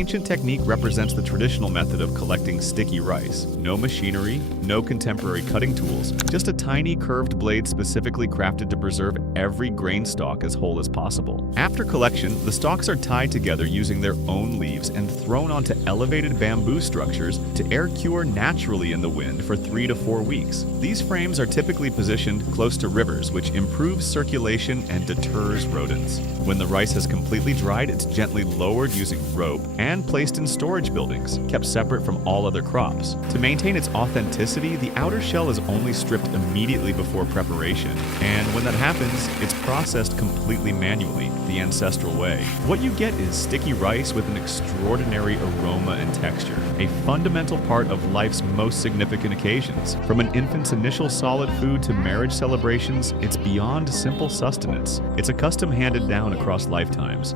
ancient technique represents the traditional method of collecting sticky rice. No machinery, no contemporary cutting tools, just a tiny curved blade specifically crafted to preserve every grain stalk as whole as possible. After collection, the stalks are tied together using their own leaves and thrown onto elevated bamboo structures to air cure naturally in the wind for 3 to 4 weeks. These frames are typically positioned close to rivers, which improves circulation and deters rodents. When the rice has completely dried, it's gently lowered using rope and placed in storage buildings, kept separate from all other crops. To maintain its authenticity, the outer shell is only stripped immediately before preparation, and when that happens, it's processed completely manually, the ancestral way. What you get is sticky rice with an extraordinary aroma and texture, a fundamental part of life's most significant occasions. From an infant's initial solid food to marriage celebrations, it's beyond simple sustenance. It's a custom handed down across lifetimes.